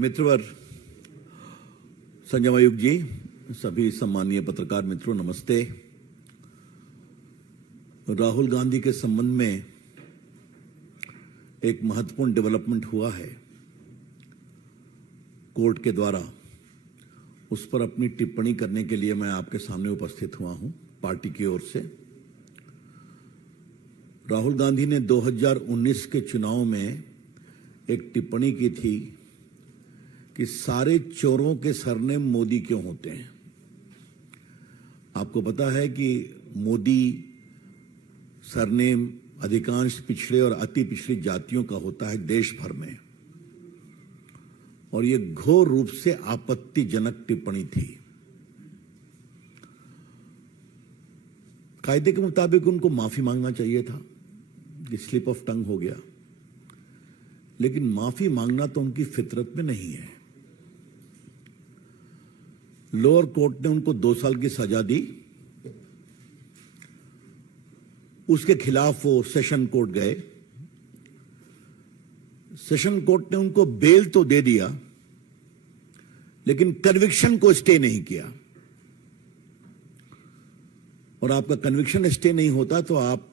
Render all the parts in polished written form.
मित्रवर, संजय आयुक्त जी, सभी सम्मानीय पत्रकार मित्रों, नमस्ते। राहुल गांधी के संबंध में एक महत्वपूर्ण डेवलपमेंट हुआ है। कोर्ट के द्वारा उस पर अपनी टिप्पणी करने के लिए मैं आपके सामने उपस्थित हुआ हूं, पार्टी की ओर से। राहुल गांधी ने 2019 के चुनाव में एक टिप्पणी की थी कि सारे चोरों के सरनेम मोदी क्यों होते हैं। आपको पता है कि मोदी सरनेम अधिकांश पिछड़े और अति पिछड़ी जातियों का होता है देश भर में, और यह घोर रूप से आपत्तिजनक टिप्पणी थी। कायदे के मुताबिक उनको माफी मांगना चाहिए था, ये स्लिप ऑफ टंग हो गया, लेकिन माफी मांगना तो उनकी फितरत में नहीं है। लोअर कोर्ट ने उनको 2 साल की सजा दी, उसके खिलाफ वो सेशन कोर्ट गए। सेशन कोर्ट ने उनको बेल तो दे दिया, लेकिन कन्विक्शन को स्टे नहीं किया। और आपका कन्विक्शन स्टे नहीं होता तो आप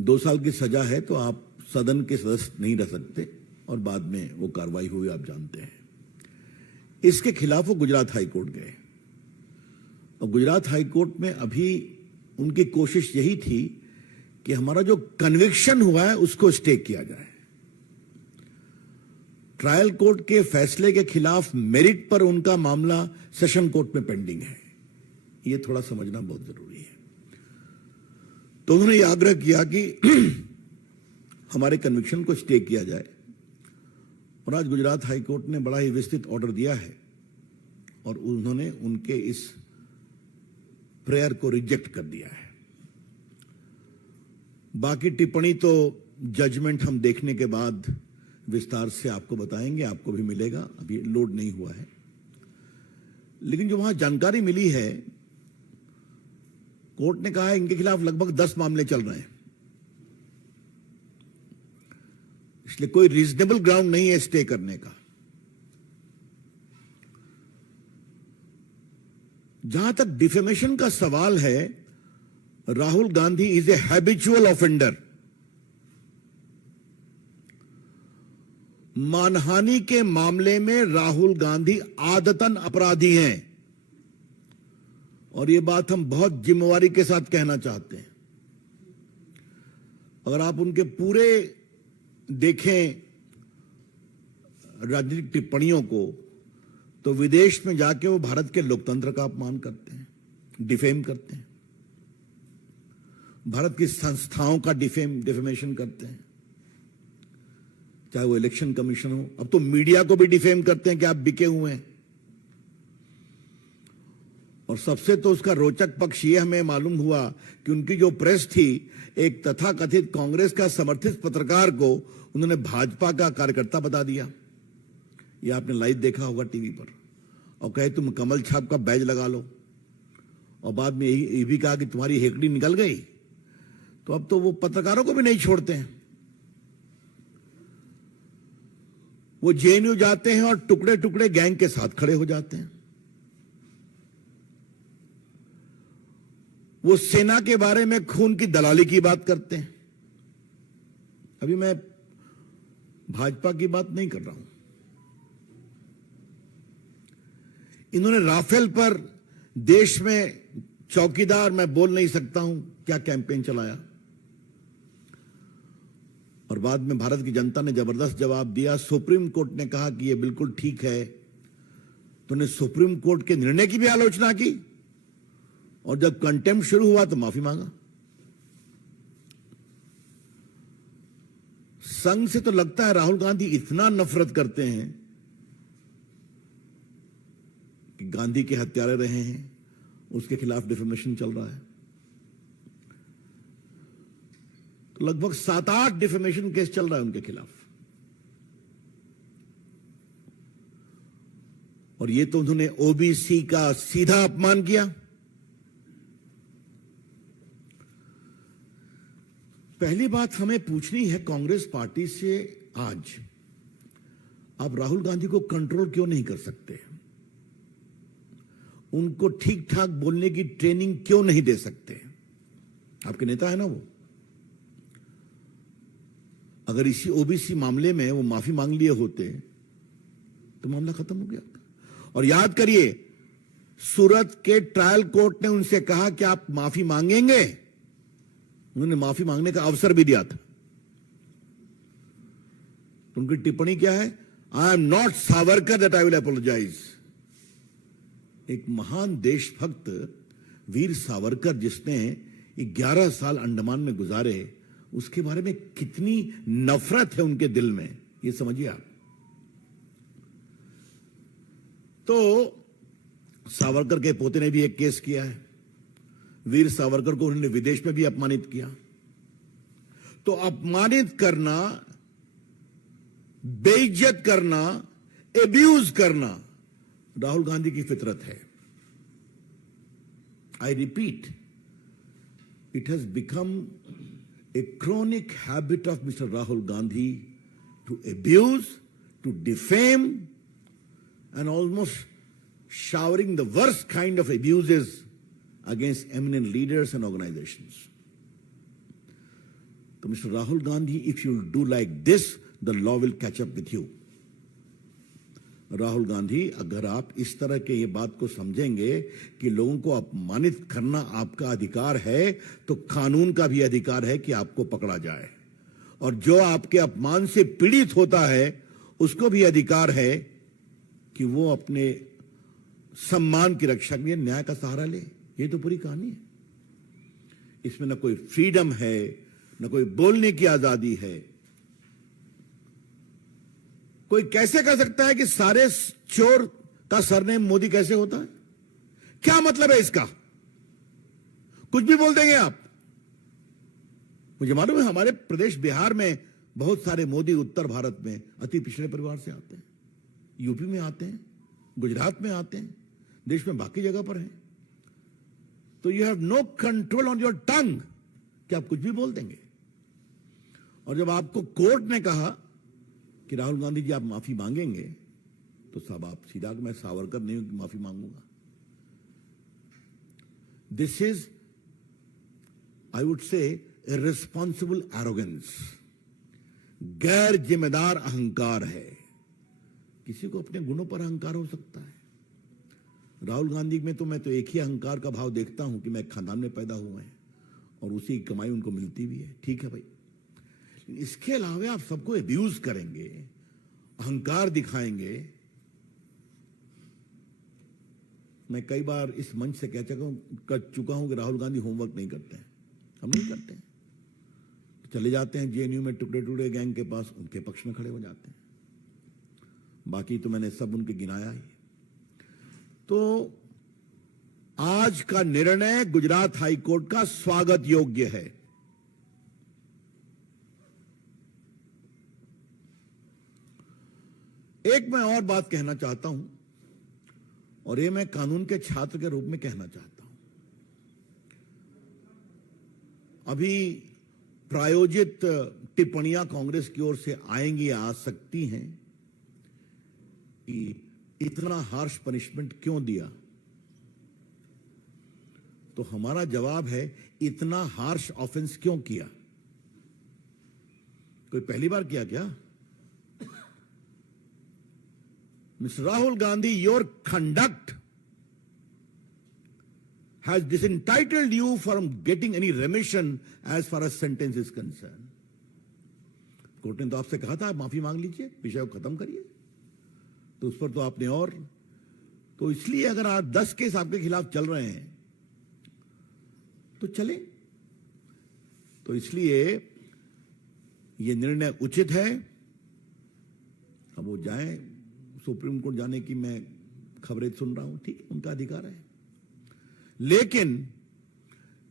2 साल की सजा है तो आप सदन के सदस्य नहीं रह सकते, और बाद में वो कार्रवाई हुई, आप जानते हैं। इसके खिलाफ वो गुजरात हाई कोर्ट गए, और गुजरात हाई कोर्ट में अभी उनकी कोशिश यही थी कि हमारा जो कन्विक्शन हुआ है उसको स्टे किया जाए। ट्रायल कोर्ट के फैसले के खिलाफ मेरिट पर उनका मामला सेशन कोर्ट में पेंडिंग है। ये थोड़ा समझना बहुत जरूरी है। तो उन्होंने ये आग्रह किया कि हमारे कन्विक्शन को स्टे किया जाए, और आज गुजरात हाई कोर्ट ने बड़ा ही विस्तृत ऑर्डर दिया है, और उन्होंने उनके इस प्रेयर को रिजेक्ट कर दिया है। बाकी टिप्पणी तो जजमेंट हम देखने के बाद विस्तार से आपको बताएंगे, आपको भी मिलेगा, अभी लोड नहीं हुआ है। लेकिन जो वहां जानकारी मिली है, कोर्ट ने कहा है इनके खिलाफ लगभग 10 मामले चल रहे हैं, इसलिए कोई रीजनेबल ग्राउंड नहीं है स्टे करने का। जहां तक डिफेमेशन का सवाल है, Rahul Gandhi is a habitual offender. मानहानि के मामले में राहुल गांधी आदतन अपराधी हैं, और यह बात हम बहुत जिम्मेवारी के साथ कहना चाहते हैं। अगर आप उनके पूरे देखें राजनीतिक टिप्पणियों को, तो विदेश में जाके वो भारत के लोकतंत्र का अपमान करते हैं, डिफेम करते हैं, भारत की संस्थाओं का डिफेमेशन करते हैं, चाहे वो इलेक्शन कमीशन हो। अब तो मीडिया को भी डिफेम करते हैं कि आप बिके हुए हैं। और सबसे तो उसका रोचक पक्ष ये हमें मालूम हुआ कि उनकी जो प्रेस थी, एक तथाकथित कांग्रेस का समर्थित पत्रकार को उन्होंने भाजपा का कार्यकर्ता बता दिया। ये आपने लाइव देखा होगा टीवी पर, और कहे तुम कमल छाप का बैज लगा लो, और बाद में ये भी कहा कि तुम्हारी हेकड़ी निकल गई। तो अब तो वो पत्रकारों को भी नहीं छोड़ते हैं। वो जेएनयू जाते हैं और टुकड़े टुकड़े गैंग के साथ खड़े हो जाते हैं। वो सेना के बारे में खून की दलाली की बात करते हैं। अभी मैं भाजपा की बात नहीं कर रहा हूं। इन्होंने राफेल पर देश में चौकीदार मैं बोल नहीं सकता हूं क्या कैंपेन चलाया, और बाद में भारत की जनता ने जबरदस्त जवाब दिया। सुप्रीम कोर्ट ने कहा कि यह बिल्कुल ठीक है, तो उन्होंने सुप्रीम कोर्ट के निर्णय की भी आलोचना की, और जब कंटेम्प्ट शुरू हुआ तो माफी मांगा। संघ से तो लगता है राहुल गांधी इतना नफरत करते हैं कि गांधी के हत्यारे रहे हैं, उसके खिलाफ डिफेमेशन चल रहा है। तो लगभग 7-8 डिफेमेशन केस चल रहा है उनके खिलाफ, और ये तो उन्होंने ओबीसी का सीधा अपमान किया। पहली बात हमें पूछनी है कांग्रेस पार्टी से, आज आप राहुल गांधी को कंट्रोल क्यों नहीं कर सकते? उनको ठीक ठाक बोलने की ट्रेनिंग क्यों नहीं दे सकते? आपके नेता है ना वो। अगर इसी ओबीसी मामले में वो माफी मांग लिए होते तो मामला खत्म हो गया। और याद करिए, सूरत के ट्रायल कोर्ट ने उनसे कहा कि आप माफी मांगेंगे। उन्होंने माफी मांगने का अवसर भी दिया था। उनकी टिप्पणी क्या है? I am not Savarkar that I will apologise. एक महान देशभक्त वीर सावरकर, जिसने 11 साल अंडमान में गुजारे, उसके बारे में कितनी नफरत है उनके दिल में, ये समझिए आप। तो सावरकर के पोते ने भी एक केस किया है। वीर सावरकर को उन्होंने विदेश में भी अपमानित किया। तो अपमानित करना, बेइज्जत करना, एब्यूज करना राहुल गांधी की फितरत है। I repeat, it has become a chronic habit of Mr. Rahul Gandhi to abuse, to defame, and almost showering the worst kind of abuses against eminent leaders and organizations. So Mr. Rahul Gandhi, if you do like this, the law will catch up with you. Rahul Gandhi, अगर आप इस तरह के ये बात को समझेंगे कि लोगों को अपमानित करना आपका अधिकार है, तो कानून का भी अधिकार है कि आपको पकड़ा जाए। और जो आपके अपमान से पीड़ित होता है, उसको भी अधिकार है कि वो अपने सम्मान की रक्षा के लिए न्याय का सहारा ले। ये तो पूरी कहानी है। इसमें न कोई फ्रीडम है, न कोई बोलने की आजादी है। कोई कैसे कह सकता है कि सारे चोर का सरनेम मोदी कैसे होता है? क्या मतलब है इसका? कुछ भी बोल देंगे आप। मुझे मालूम है हमारे प्रदेश बिहार में बहुत सारे मोदी उत्तर भारत में अति पिछड़े परिवार से आते हैं, यूपी में आते हैं, गुजरात में आते हैं, देश में बाकी जगह पर हैं। तो you have no control on your tongue कि आप कुछ भी बोल देंगे। और जब आपको कोर्ट ने कहा कि राहुल गांधी जी आप माफी मांगेंगे, तो साहब आप सीधा, मैं सावरकर नहीं हूं कि माफी मांगूंगा। This is, I would say, irresponsible arrogance, गैर जिम्मेदार अहंकार है। किसी को अपने गुणों पर अहंकार हो सकता है। राहुल गांधी में तो मैं तो एक ही अहंकार का भाव देखता हूं कि मैं खानदान में पैदा हुए हैं और उसी की कमाई उनको मिलती भी है। ठीक है भाई, इसके अलावा आप सबको अब्यूज करेंगे, अहंकार दिखाएंगे। मैं कई बार इस मंच से कह चुका हूं कि राहुल गांधी होमवर्क नहीं करते हैं। हम नहीं करते हैं। चले जाते हैं जेएनयू में टुकड़े टुकड़े गैंग के पास, उनके पक्ष में खड़े हो जाते हैं। बाकी तो मैंने सब उनके गिनाया ही। तो आज का निर्णय गुजरात हाईकोर्ट का स्वागत योग्य है। एक मैं और बात कहना चाहता हूं, और ये मैं कानून के छात्र के रूप में कहना चाहता हूं। अभी प्रायोजित टिप्पणियां कांग्रेस की ओर से आएंगी, आ सकती हैं कि इतना हार्श पनिशमेंट क्यों दिया। तो हमारा जवाब है, इतना हार्श ऑफेंस क्यों किया? कोई पहली बार किया क्या? Mr. Rahul Gandhi, your conduct has disentitled you from getting any remission as far as sentence is concerned. Court ने तो आपसे कहा था आप माफी मांग लीजिए, विषय को खत्म करिए। तो उस पर तो आपने और, तो इसलिए अगर आज 10 केस आपके खिलाफ चल रहे हैं तो चले। तो इसलिए ये निर्णय उचित है। अब वो जाएं, सुप्रीम कोर्ट जाने की मैं खबरें सुन रहा हूं, ठीक है, उनका अधिकार है। लेकिन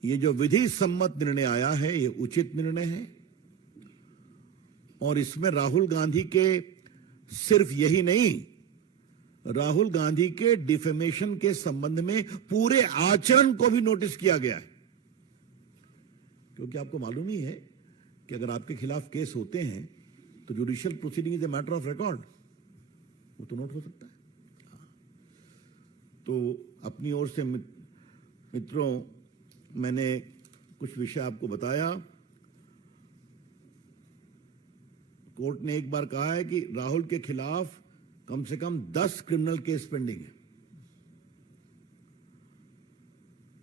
ये जो विधि सम्मत निर्णय आया है, ये उचित निर्णय है। और इसमें राहुल गांधी के सिर्फ यही नहीं, राहुल गांधी के डिफेमेशन के संबंध में पूरे आचरण को भी नोटिस किया गया है। क्योंकि आपको मालूम ही है कि अगर आपके खिलाफ केस होते हैं तो judicial proceeding is a matter of record. वो तो नोट हो सकता है। तो अपनी ओर से मित्रों, मैंने कुछ विषय आपको बताया। कोर्ट ने एक बार कहा है कि राहुल के खिलाफ कम से कम 10 क्रिमिनल केस पेंडिंग है।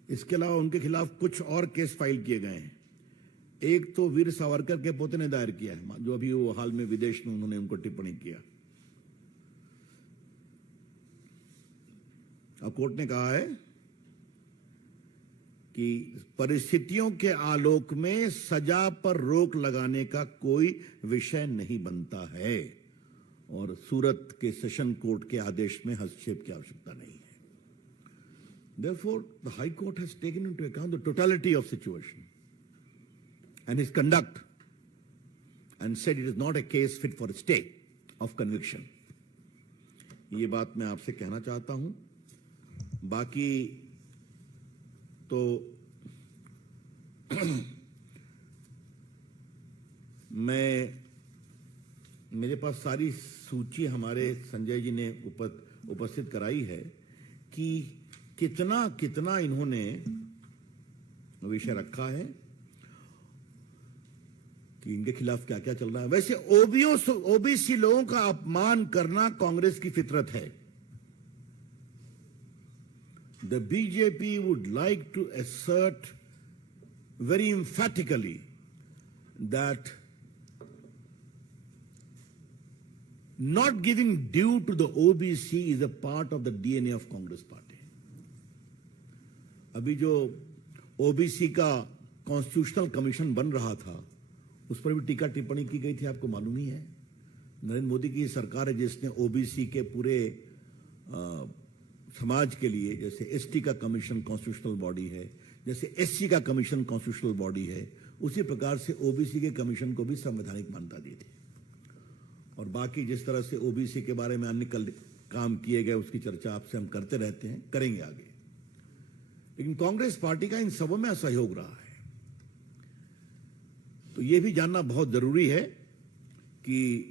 इसके अलावा उनके खिलाफ कुछ और केस फाइल किए गए हैं। एक तो वीर सावरकर के पोते ने दायर किया है, जो अभी वो हाल में विदेश में उन्होंने उनको टिप्पणी किया। अब कोर्ट ने कहा है कि परिस्थितियों के आलोक में सजा पर रोक लगाने का कोई विषय नहीं बनता है और सूरत के सेशन कोर्ट के आदेश में हस्तक्षेप की आवश्यकता नहीं है। Therefore, the High Court has taken into account the totality of situation and his conduct and said it is not a case fit for a stay of conviction. ये बात मैं आपसे कहना चाहता हूं। बाकी तो मेरे पास सारी सूची हमारे संजय जी ने उपस्थित कराई है कि कितना कितना इन्होंने विषय रखा है कि इनके खिलाफ क्या क्या चल रहा है। वैसे ओबीसी लोगों का अपमान करना कांग्रेस की फितरत है। The BJP would like to assert very emphatically that not giving due to the OBC is a part of the DNA of Congress party. अभी जो ओबीसी का कॉन्स्टिट्यूशनल कमीशन बन रहा था, उस पर भी टीका टिप्पणी की गई थी, आपको मालूम ही है। नरेंद्र मोदी की सरकार है जिसने ओबीसी के पूरे समाज के लिए, जैसे एसटी का कमीशन कॉन्स्टिट्यूशनल बॉडी है, जैसे एससी का कमीशन कॉन्स्टिट्यूशनल बॉडी है, उसी प्रकार से ओबीसी के कमीशन को भी संवैधानिक मान्यता दी थी। और बाकी जिस तरह से ओबीसी के बारे में अन्य काम किए गए उसकी चर्चा आपसे हम करते रहते हैं, करेंगे आगे। लेकिन कांग्रेस पार्टी का इन सबों में असहयोग रहा है। तो यह भी जानना बहुत जरूरी है कि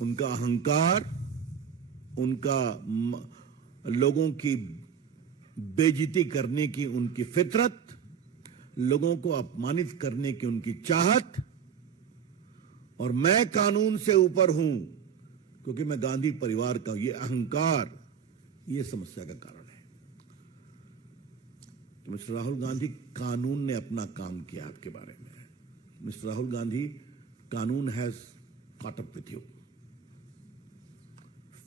उनका अहंकार, उनका लोगों की बेइज्जती करने की उनकी फितरत, लोगों को अपमानित करने की उनकी चाहत, और मैं कानून से ऊपर हूं क्योंकि मैं गांधी परिवार का, ये अहंकार, ये समस्या का कारण है। तो मिस्टर राहुल गांधी, कानून ने अपना काम किया आपके बारे में। मिस्टर राहुल गांधी, कानून has caught up with you.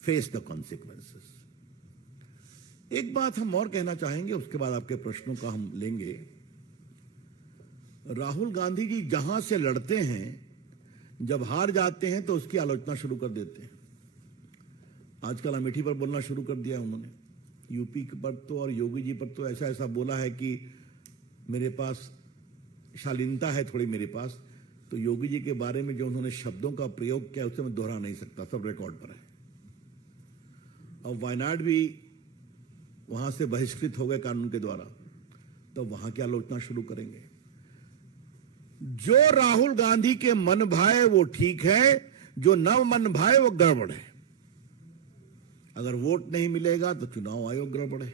Face the consequences. एक बात हम और कहना चाहेंगे, उसके बाद आपके प्रश्नों का हम लेंगे। राहुल गांधी जी जहां से लड़ते हैं, जब हार जाते हैं तो उसकी आलोचना शुरू कर देते हैं। आजकल अमेठी पर बोलना शुरू कर दिया उन्होंने। यूपी पर तो और योगी जी पर तो ऐसा ऐसा बोला है कि मेरे पास शालीनता है थोड़ी मेरे पास। तो योगी जी के बारे में जो उन्होंने शब्दों का प्रयोग किया उसे मैं दोहरा नहीं सकता, सब रिकॉर्ड पर है। और वायनाड भी वहां से बहिष्कृत हो गए कानून के द्वारा, तो वहां की आलोचना शुरू करेंगे। जो राहुल गांधी के मन भाए वो ठीक है, जो न मन भाए वो गड़बड़ है। अगर वोट नहीं मिलेगा तो चुनाव आयोग गड़बड़ है।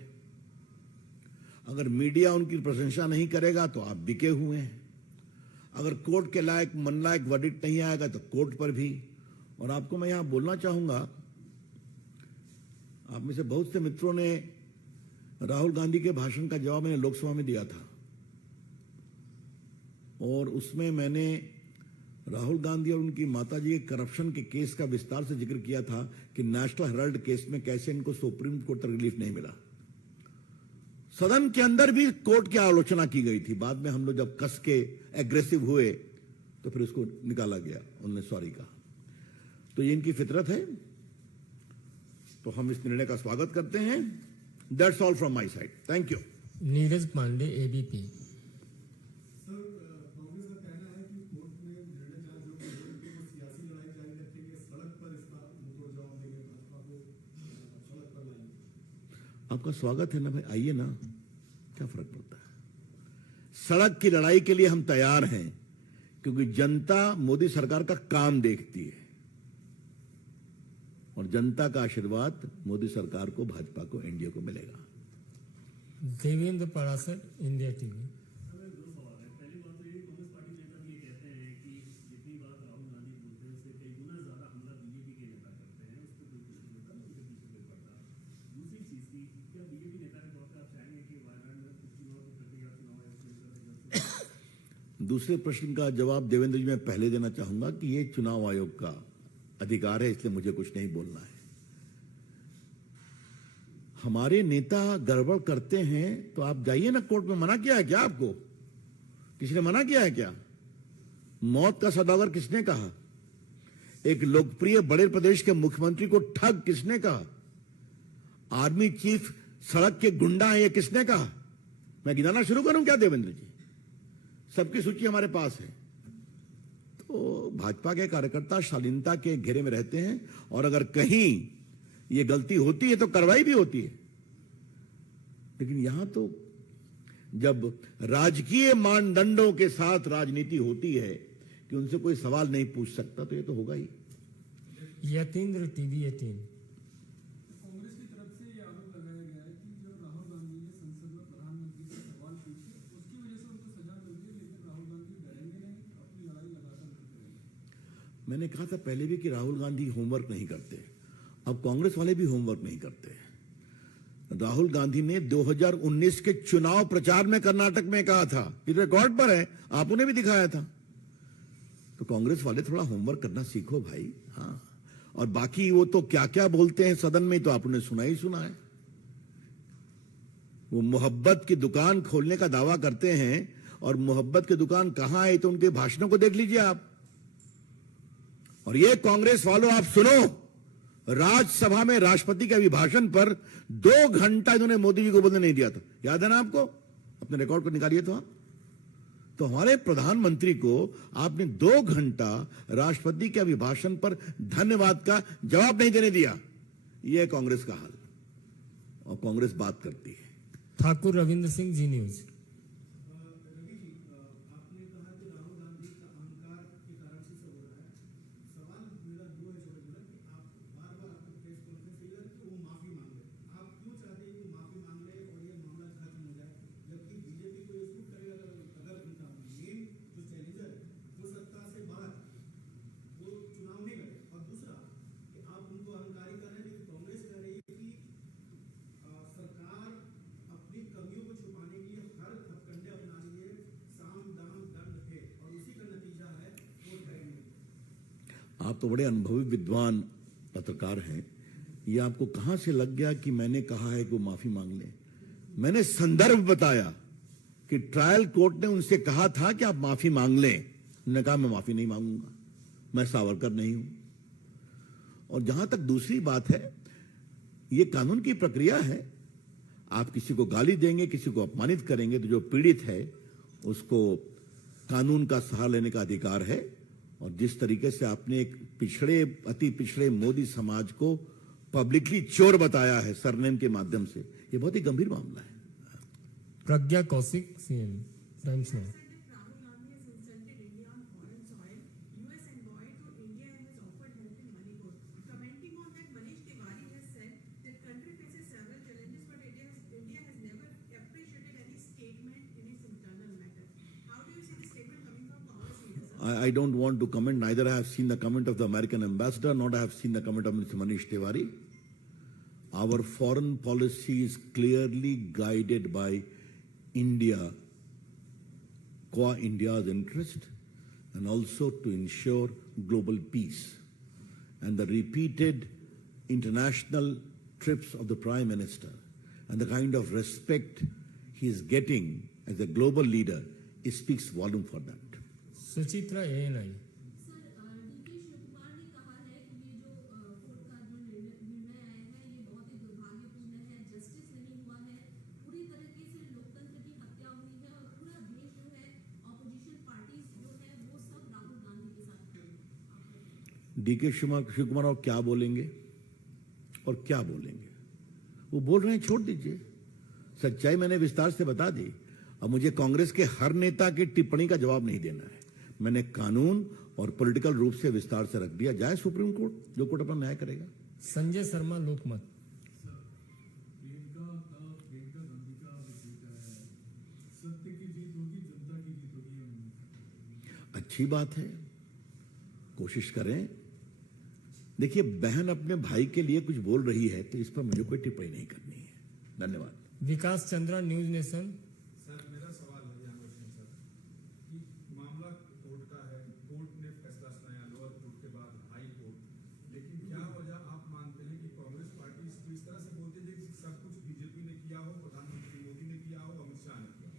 अगर मीडिया उनकी प्रशंसा नहीं करेगा तो आप बिके हुए हैं। अगर कोर्ट के लायक मन लायक वर्डिक्ट नहीं आएगा तो कोर्ट पर भी। और आपको मैं यहां बोलना चाहूंगा, आप में से बहुत से मित्रों ने राहुल गांधी के भाषण का जवाब मैंने लोकसभा में दिया था, और उसमें मैंने राहुल गांधी और उनकी माताजी के करप्शन के केस का विस्तार से जिक्र किया था कि नेशनल हेराल्ड केस में कैसे इनको सुप्रीम कोर्ट तक रिलीफ नहीं मिला। सदन के अंदर भी कोर्ट की आलोचना की गई थी। बाद में हम लोग जब कस के एग्रेसिव हुए तो फिर उसको निकाला गया, उन्होंने सॉरी कहा। तो ये इनकी फितरत है, तो हम इस निर्णय का स्वागत करते हैं। That's all from my side, thank you. Neeraj Pandey, ABP. आपका स्वागत है ना भाई, आइए ना, क्या फर्क पड़ता है। सड़क की लड़ाई के लिए हम तैयार हैं, क्योंकि जनता मोदी सरकार का काम देखती है और जनता का आशीर्वाद मोदी सरकार को, भाजपा को, एनडीए को मिलेगा। Devendra Parashar, India TV. दूसरे प्रश्न का जवाब देवेंद्र जी मैं पहले देना चाहूंगा कि ये चुनाव आयोग का अधिकार है, इसलिए मुझे कुछ नहीं बोलना है। हमारे नेता गड़बड़ करते हैं तो आप जाइए ना कोर्ट में। मना किया है क्या आपको? किसी ने मना किया है क्या? मौत का सौदागर किसने कहा? एक लोकप्रिय बड़े प्रदेश के मुख्यमंत्री को ठग किसने कहा? आर्मी चीफ सड़क के गुंडा है, ये किसने कहा? मैं गिनाना शुरू करूं क्या देवेंद्र जी? सबकी सूची हमारे पास है। तो भाजपा के कार्यकर्ता शालीनता के घेरे में रहते हैं और अगर कहीं ये गलती होती है तो कार्रवाई भी होती है। लेकिन यहां तो जब राजकीय मानदंडों के साथ राजनीति होती है कि उनसे कोई सवाल नहीं पूछ सकता, तो ये तो होगा ही। यतीन्द्र, टीवी 18। कांग्रेस की तरफ से ये आरोप लगाया गया है कि जब राहुल गांधी ने संसद में प्रधानमंत्री से सवाल पूछे उसकी वजह से उनको सजा मिलती है, लेकिन राहुल गांधी डरेंगे नहीं, अपनी लड़ाई लगातार करते रहेंगे। मैंने कहा था पहले भी कि राहुल गांधी होमवर्क नहीं करते, अब कांग्रेस वाले भी होमवर्क नहीं करते। राहुल गांधी ने 2019 के चुनाव प्रचार में कर्नाटक में कहा था, ये रिकॉर्ड पर है, आप उन्हें भी दिखाया था। तो कांग्रेस वाले थोड़ा होमवर्क करना सीखो भाई। हाँ, और बाकी वो तो क्या क्या बोलते हैं सदन में, तो आपने सुना ही सुना है। वो मोहब्बत की दुकान खोलने का दावा करते हैं और मोहब्बत की दुकान कहां है तो उनके भाषणों को देख लीजिए आप। और ये कांग्रेस वालों, आप सुनो, राज्यसभा में राष्ट्रपति के अभिभाषण पर 2 घंटा इन्होंने मोदी जी को बोलने नहीं दिया था। याद है ना आपको? अपने रिकॉर्ड को निकालिए तो आप। तो हमारे प्रधानमंत्री को आपने 2 घंटा राष्ट्रपति के अभिभाषण पर धन्यवाद का जवाब नहीं देने दिया। यह है कांग्रेस का हाल, और कांग्रेस बात करती है। ठाकुर रविंद्र सिंह, जी न्यूज। रवि जी, आपने कहा कि राहुल गांधी का अहंकार के कारण से सब हो रहा है। सवाल मेरा दो है छोटे छोटे कि आप बार बार आपको प्रेस कॉन्फ्रेंस में लगा कि वो माफी मांग ले। आप क्यों चाहते हैं कि वो माफी मांग ले और ये मामला खत्म हो जाए, जबकि बीजेपी को ये सूट करेगा अगर उनका मेन जो चैलेंजर है वो सत्ता से बाहर वो चुनाव नहीं लड़े। और दूसरा कि आप उनको अहंकारी कर रहे हैं, लेकिन कांग्रेस कह रही है कि सरकार अपनी कमियों को छुपाने के लिए हर हथकंडे अपना रही है, साम दाम दंड है, और उसी का नतीजा है वोट करेंगे। आप तो बड़े अनुभवी विद्वान पत्रकार हैं, ये आपको कहां से लग गया कि मैंने कहा है कि वो माफी मांग ले? मैंने संदर्भ बताया कि ट्रायल कोर्ट ने उनसे कहा था कि आप माफी मांग लें। उन्होंने कहा मैं माफी नहीं मांगूंगा, मैं सावरकर नहीं हूं। और जहां तक दूसरी बात है, ये कानून की प्रक्रिया है। आप किसी को गाली देंगे, किसी को अपमानित करेंगे, तो जो पीड़ित है उसको कानून का सहारा लेने का अधिकार है। और जिस तरीके से आपने एक पिछड़े, अति पिछड़े मोदी समाज को पब्लिकली चोर बताया है सरनेम के माध्यम से, ये बहुत ही गंभीर मामला है। Pragya Kaushik, CN Times Now. Rahul Gandhi has insulted India on foreign soil. US envoy to India has offered help in Manipur. Commenting on that, Manish Tiwari has said that country faces several challenges, but India has never appreciated any statement in its internal matter. How do you see the statement coming from Congress leaders? I don't want to comment. Neither I have seen the comment of the American ambassador, nor I have seen the comment of Mr. Manish Tiwari. Our foreign policy is clearly guided by India's interest, and also to ensure global peace. And the repeated international trips of the Prime Minister and the kind of respect he is getting as a global leader, it speaks volume for that. Suchitra, ANI। Sir, DK Shivakumar ने कहा है कि ये जो court का जो निर्णय आया है ये बहुत ही दुर्भाग्यपूर्ण है, जस्टिस नहीं हुआ है, पूरी तरीके से लोकतंत्र की हत्या हुई है और पूरा देश जो है, ऑपोजिशन पार्टीज जो है वो सब राहुल गांधी के साथ खड़ी हैं। डीके शिवकुमार और क्या बोलेंगे और क्या बोलेंगे? वो बोल रहे हैं, छोड़ दीजिए। सच्चाई मैंने विस्तार से बता दी। अब मुझे कांग्रेस के हर नेता की टिप्पणी का जवाब नहीं देना है। मैंने कानून और पॉलिटिकल रूप से विस्तार से रख दिया। जाए सुप्रीम कोर्ट, जो कोर्ट अपना न्याय करेगा। संजय शर्मा लोकमत। प्रियंका गांधी का बेटा है, सत्य की जीत होगी, जनता की जीत होगी। अच्छी बात है, कोशिश करें। देखिए, बहन अपने भाई के लिए कुछ बोल रही है तो इस पर मुझे कोई टिप्पणी नहीं करनी है। धन्यवाद। विकास चंद्रा, न्यूज नेशन। सर मेरा सवाल है यहाँ क्वेश्चन सर कि मामला कोर्ट का है, कोर्ट ने फैसला सुनाया लोअर कोर्ट के बाद हाई कोर्ट, लेकिन क्या वजह आप मानते हैं कि कांग्रेस पार्टी इसको इस तरह से बोलती है कि सब कुछ बीजेपी ने किया हो, प्रधानमंत्री मोदी ने किया हो, अमित शाह ने किया हो?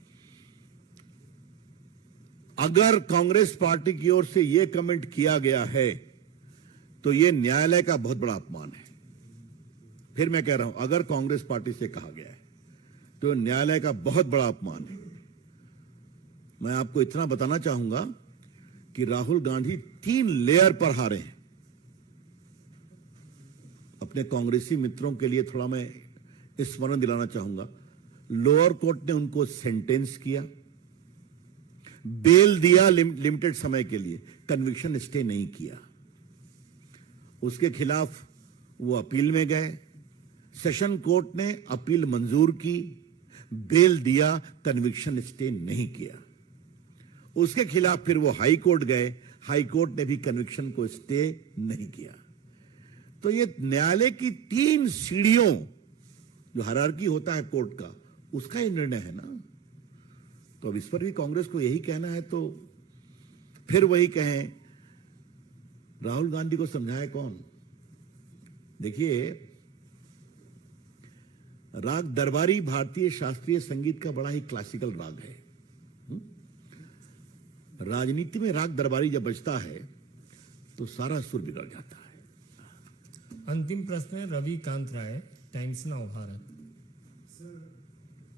अगर कांग्रेस पार्टी की ओर से यह कमेंट किया गया है तो यह न्यायालय का बहुत बड़ा अपमान है। फिर मैं कह रहा हूं, अगर कांग्रेस पार्टी से कहा गया है तो न्यायालय का बहुत बड़ा अपमान है। मैं आपको इतना बताना चाहूंगा कि राहुल गांधी 3 लेयर पर हारे हैं। अपने कांग्रेसी मित्रों के लिए थोड़ा मैं स्मरण दिलाना चाहूंगा, लोअर कोर्ट ने उनको सेंटेंस किया, बेल दिया लिमिटेड समय के लिए, कन्विक्शन स्टे नहीं किया। उसके खिलाफ वो अपील में गए, सेशन कोर्ट ने अपील मंजूर की, बेल दिया, कन्विक्शन स्टे नहीं किया। उसके खिलाफ फिर वो हाई कोर्ट गए, हाई कोर्ट ने भी कन्विक्शन को स्टे नहीं किया। तो ये न्यायालय की 3 सीढ़ियों, जो हायरार्की होता है कोर्ट का, उसका ही निर्णय है ना। तो अब इस पर भी कांग्रेस को यही कहना है तो फिर वही कहें। राहुल गांधी को समझाए कौन? देखिए, राग दरबारी भारतीय शास्त्रीय संगीत का बड़ा ही क्लासिकल राग है। राजनीति में राग दरबारी जब बजता है तो सारा सुर बिगड़ जाता है। अंतिम प्रश्न है Ravi Kant Rai, Times Now Bharat. Sir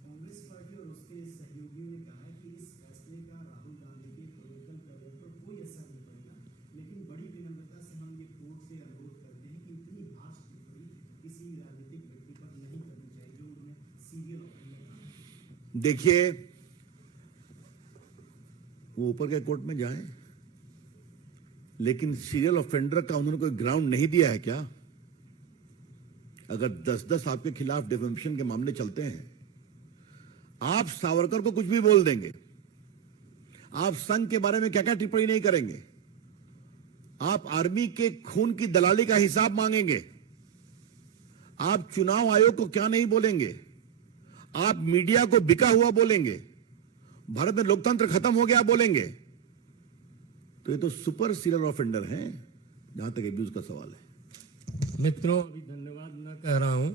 Congress party और उसके सहयोगियों ने कहा है कि इस फैसले का राहुल गांधी के पॉलिटिकल करियर पर कोई असर नहीं पड़ेगा, लेकिन बड़ी विनम्रता से हम ये कोर्ट से अनुरोध करते हैं कि इतनी हार्श टिप्पणी किसी राजनीतिक व्यक्ति पर नहीं करनी चाहिए जो उन्हें सीरियल ऑफेंडर कहा। देखिए, वो ऊपर के कोर्ट में जाएं, लेकिन सीरियल ऑफेंडर का उन्होंने कोई ग्राउंड नहीं दिया है क्या? अगर 10-10 आपके खिलाफ डिफेमेशन के मामले चलते हैं, आप सावरकर को कुछ भी बोल देंगे, आप संघ के बारे में क्या क्या टिप्पणी नहीं करेंगे, आप आर्मी के खून की दलाली का हिसाब मांगेंगे, आप चुनाव आयोग को क्या नहीं बोलेंगे, आप मीडिया को बिका हुआ बोलेंगे, भारत में लोकतंत्र खत्म हो गया बोलेंगे, तो ये तो सुपर सीरियल ऑफेंडर हैं जहां तक एब्यूज का सवाल है। मित्रों, अभी धन्यवाद न कह रहा हूं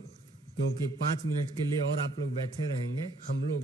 क्योंकि 5 मिनट के लिए और आप लोग बैठे रहेंगे। हम लोग